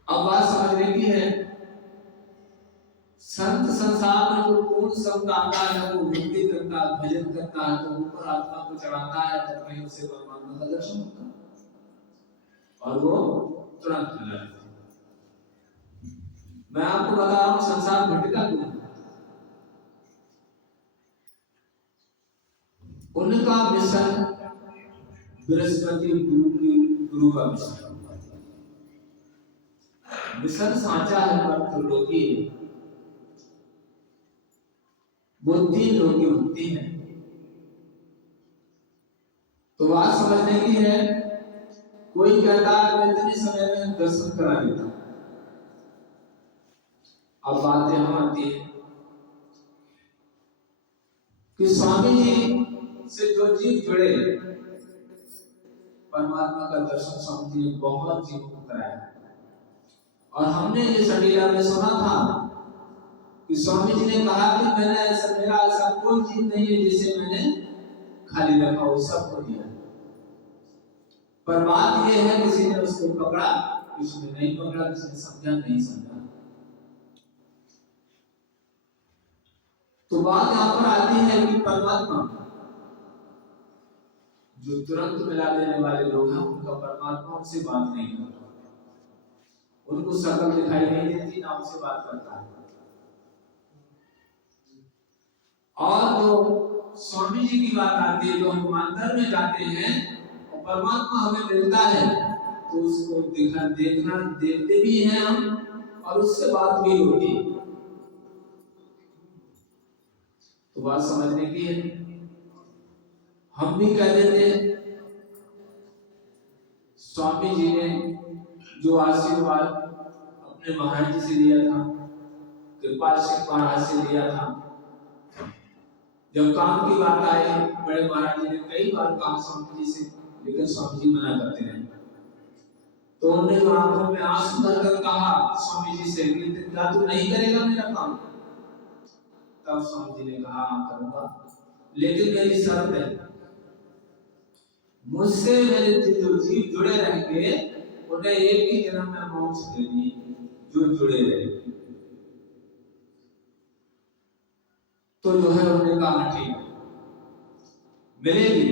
अब बात समझने की है, संत संसार में जो पूर्ण संत आता है वो भक्ति करता है, भजन करता है, तो ऊपर आत्मा को चढ़ाता है, तो कहीं उसे परमात्मा का दर्शन होता है और वो तुरंत मिल जाता है। मैं आपको बता रहा हूं संसार भटका क्यों, उनका मिशन बृहस्पति गुरु का मिशन साचा है, पर त्रिलोकी बुद्धि लोकी भक्ति है। तो बात समझने की है, कोई कहता है मैं इतने समय में दर्शन करा देता हूं। अब बात यहां आती है कि स्वामी जी से जो जीव जुड़े, परमात्मा का दर्शन स्वामी जी ने बहुत जीवों को कराया। और हमने ये सटीला में सुना था कि स्वामी जी ने कहा कि मैंने ऐसा, मेरा ऐसा कोई जीव नहीं है जिसे मैंने खाली रखा हो, सबको दिया। पर बात यह है, किसी ने उसको पकड़ा, किसी ने नहीं पकड़ा, किसी ने समझा नहीं समझा। तो बात यहां पर आती है कि परमात्मा जो तुरंत मिला देने वाले लोग हैं, उनका परमात्मा उनसे बात नहीं करता, उनको शक्ल दिखाई नहीं देती, ना उनसे बात करता है। और जो स्वामी जी की बात आती है, जो हम अंदर में जाते हैं और परमात्मा हमें मिलता है, तो उसको देखना देखते भी हैं हम, और उससे बात भी होती है। तो बात समझने की है, हम भी कह देते हैं स्वामी जी ने जो आशीर्वाद अपने महाराज जी से लिया था, कृपाल सिंह महाराज से लिया था, जब काम की बात आई, बड़े महाराज जी ने कई बार कहा स्वामी जी से, लेकिन स्वामी जी मना करते रहे। तो उन्होंने जो आंखों में आंसू भरकर कहा स्वामी जी से कि क्या तू नहीं करेगा मेरा काम? तब स्वामी जी ने कहा हाँ करूंगा, लेकिन मेरी शर्त है, मुझसे मेरे जो जीव जुड़े रहेंगे उन्हें एक ही जन्म में मोक्ष देनी, जो जुड़े रहे। तो जो है उन्होंने कहा ठीक मिलेगी।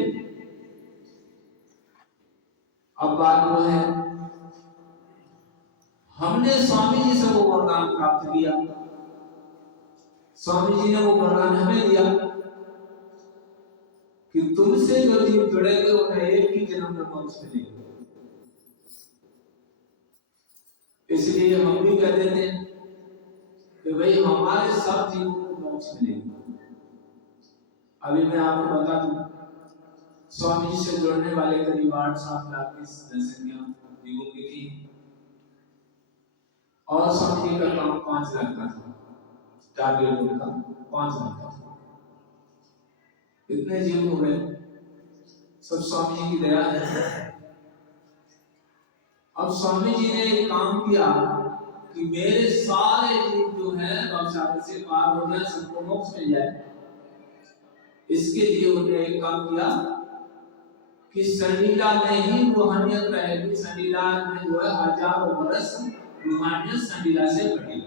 अब बात वो है, हमने स्वामी जी से वो वरदान प्राप्त किया, स्वामी जी ने वो वरदान हमें दिया कि तुमसे जो जीव जुड़ेंगे उन्हें एक ही जन्म में मोक्ष मिलेगा। इसलिए हम भी कह देते हैं कि भाई हमारे सब जीवों को मोक्ष मिलेगा। अभी मैं आपको बता दूं, स्वामी जी से जुड़ने वाले करीब 8-7 लाख की जनसंख्या जीवों की थी, और स्वामी जी का काम 5 लाख का था, टारगेट उनका 5 लाख का था। इतने जीव हो गए, सब स्वामी जी की दया है। अब स्वामी जी ने एक काम किया कि मेरे सारे जीव जो है भवसागर से पार हो जाए, सबको मोक्ष मिल जाए। इसके लिए उन्होंने एक काम किया कि संडीला में ही रूहानियत रहेगी, संडीला में जो है हजारों वर्ष रूहानियत संडीला से बढ़ेगी,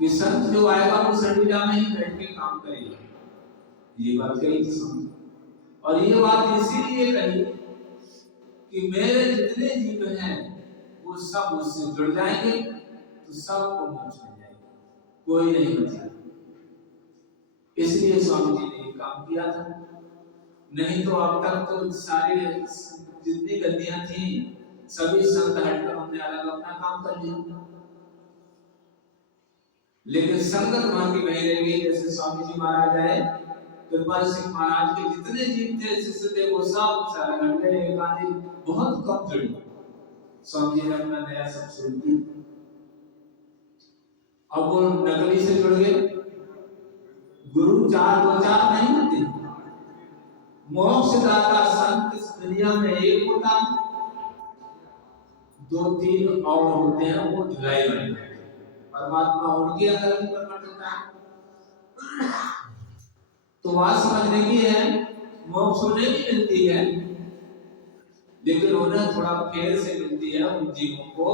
कि संत जो आएगा वो संडीला में ही बैठ के काम करेगा। ये बात कही थी स्वामी, और ये बात इसीलिए कही कि मेरे जितने जीव हैं वो सब उससे जुड़ जाएंगे तो सबको मोक्ष मिल जाएगा, कोई नहीं बचेगा। इसलिए स्वामी जी ने ये काम किया था। नहीं तो अब तक तो सारे जितनी गद्दियां थी सभी संत हटकर हमने अलग अपना काम कर लिया, लेकिन संगत वहां की वही रह गई। जैसे स्वामी जी महाराज आए, कृपाल सिंह महाराज के जितने जीव थे शिष्य थे वो सब सारे हट गए, एक आदि बहुत कम जुड़ी। स्वामी जी ने अपना नया सब शुरू किया। अब वो नकली से जुड़ गए, गुरु 4-2-4 नहीं होते, मोक्षदाता संत इस दुनिया में एक होता, 2-3 और होते हैं, वो जुलाई बन जाते हैं, परमात्मा उनके अंदर भी प्रकट होता है। तो बात समझने की है, मोक्ष उन्हें भी मिलती है, लेकिन उन्हें थोड़ा फेर से मिलती है। उन जीवों को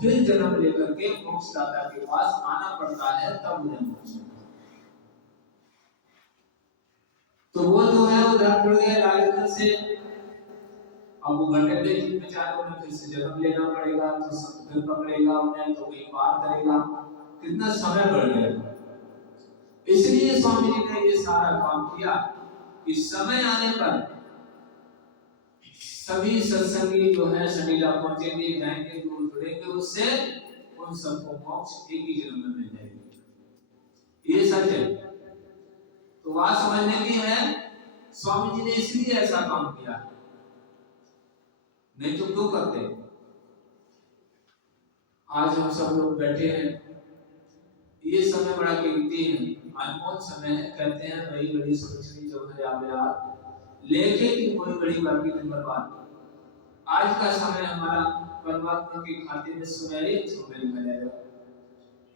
फिर जन्म लेकर के मोक्षदाता के पास आना पड़ता है, तब उन्हें मोक्ष मिलता है। तो वो जो है उधर जुड़ गए लालित्य से, अब वो भटकते जीव बेचारों ने फिर से जन्म लेना पड़ेगा, तो सब फिर पकड़ेगा उन्हें, तो कहीं पार करेगा, कितना समय बढ़ गया। इसलिए स्वामी जी ने ये सारा काम किया कि समय आने पर सभी सत्संगी जो है शनीला पहुंचेंगे, जाएंगे, जो जुड़ेंगे उससे, उन सबको मोक्ष एक ही जन्म में मिल जाएगी। ये सच है। तो बात समझने की है, स्वामी जी ने इसलिए ऐसा काम किया, नहीं तो क्यों करते। आज हम सब लोग बैठे हैं, ये समय बड़ा कीमती है, अनमोल समय है। कहते हैं बड़ी बड़ी सोचनी जो है याद लेके की कोई बड़ी बाकी दिन बर्बाद। आज का समय हमारा परमात्मा के खाते में सुनहरे अक्षरों में लिखा जाएगा,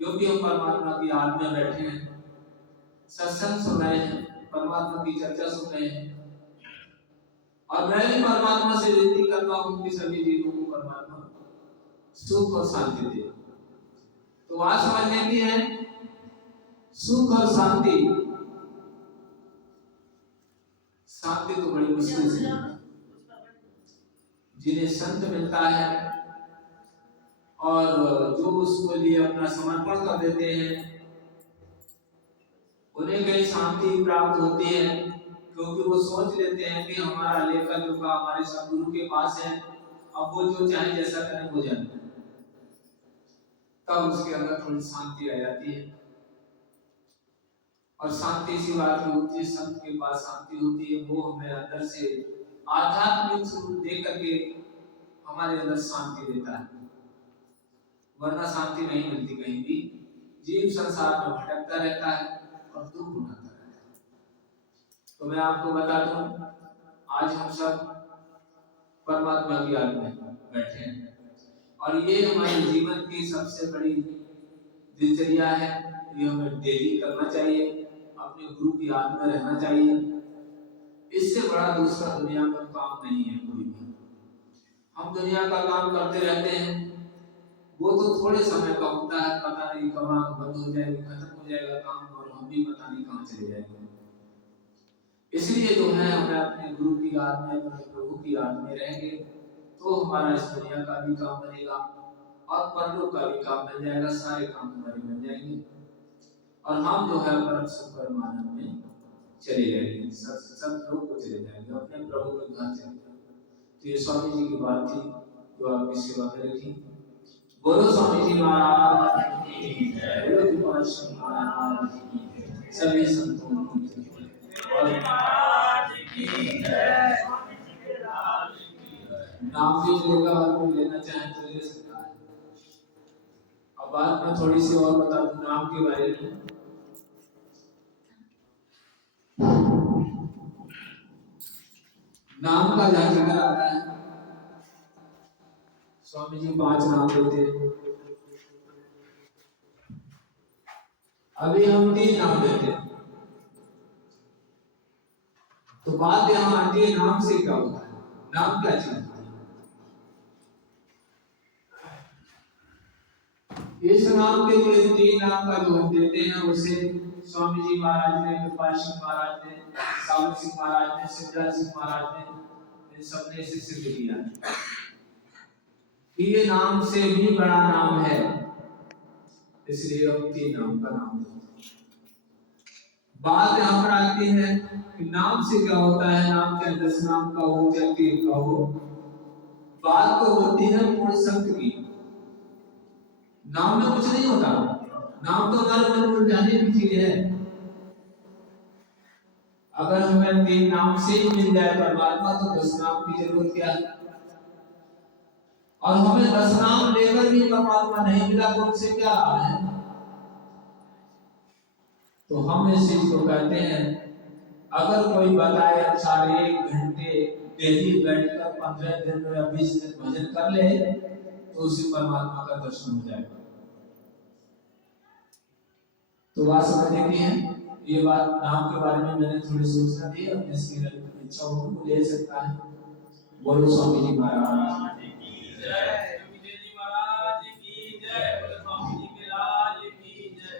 क्योंकि हम परमात्मा की याद में बैठे हैं, सत्संग सुन रहे हैं, परमात्मा की चर्चा सुन रहे हैं। और मैं भी परमात्मा से विनती करता हूँ कि सभी जीवों को परमात्मा सुख और शांति दे। तो बात समझने की है, सुख और शांति, शांति तो बड़ी मुश्किल से जिन्हें संत मिलता है और जो उसको लिए अपना समर्पण कर देते हैं, उन्हें कहीं शांति प्राप्त होती है, क्योंकि वो सोच लेते हैं कि हमारा लेखा जोखा हमारे सदगुरु के पास है, अब वो जो चाहे जैसा करें हो जाए, तब उसके अंदर थोड़ी शांति आ जाती है। और शांति इसी बात की होती है, संत के पास शांति होती है, वो हमें अंदर से आध्यात्मिक स्वरूप दे करके हमारे अंदर शांति देता है, वरना शांति नहीं मिलती कहीं भी। जीव संसार में भटकता रहता है और दुख उठाता रहता है। तो मैं आपको बता दूं, आज हम सब परमात्मा की याद में बैठे हैं। और ये हमारे जीवन की सबसे बड़ी दिनचर्या है। ये हमें डेली करना चाहिए, अपने गुरु की याद में रहना चाहिए। इससे बड़ा दूसरा दुनिया में काम नहीं है कोई भी। हम दुनिया का काम करते रहते हैं, वो तो थोड़े समय का होता है, पता नहीं कब आँख बंद हो जाएगी, खत्म हो जाएगा काम, और हम भी पता नहीं कहाँ चले जाएंगे। इसलिए जो है हमें अपने गुरु की याद में, अपने प्रभु की याद में रहेंगे तो हमारा इस दुनिया का भी काम बनेगा और परलोक का भी काम बन जाएगा। सारे काम हमारे बन जाएंगे और हम जो है परम सुख परम आनंद में चले जाएंगे, सब लोग को चले जाएंगे, अपने प्रभु के घर चले जाएंगे। तो ये स्वामी जी की बात थी जो आपकी सेवा में रखी। बोलो स्वामी जी महाराज की जय, बोलो गोपाल सिंह महाराज की जय, सभी संतों की जय, और महाराज की जय, स्वामी जी के राज की जय। नाम भी लेगा और कोई लेना चाहे तो ले सकता है। अब बात मैं थोड़ी सी और बता दूं नाम के बारे में। नाम का जहाँ जिक्र आता है, स्वामी जी 5 नाम देते हैं, अभी हम 3 नाम देते हैं। तो बात यहाँ आती है नाम से क्या होता है, नाम क्या चीज होती है। इस नाम के लिए 3 नाम का जो हम देते हैं उसे स्वामी जी महाराज ने, गोपाल सिंह महाराज ने, सावन सिंह महाराज ने, शिवराज सिंह महाराज ने, इन सबने इसे सिद्ध किया कि ये नाम से भी बड़ा नाम है, इसलिए हम 3 नाम का नाम देते हैं। बात यहाँ पर आती है कि नाम से क्या होता है, नाम चाहे 10 नाम का हो चाहे 3 का हो, बात तो होती है पूर्ण सत्य की। नाम में कुछ नहीं होता, नाम तो हमारे मन में जाने की चीज है। अगर हमें 3 नाम से ही मिल जाए परमात्मा तो 10 नाम की जरूरत क्या है। और हमें 10 नाम लेकर भी परमात्मा नहीं मिला तो उससे क्या लाभ है। तो हम इस चीज को कहते हैं, अगर कोई बताए 1 घंटे डेली बैठकर 15 दिन या 20 दिन भजन कर ले तो उसे परमात्मा का दर्शन हो जाएगा। तो बात समझने की है। ये बात नाम के बारे में मैंने थोड़ी सूचना दी, अपने इसकी इच्छा हो तो ले सकता है। बोलो स्वामी जी महाराज की जय, स्वामी जी महाराज की जय, बोलो स्वामी जी के राज की जय।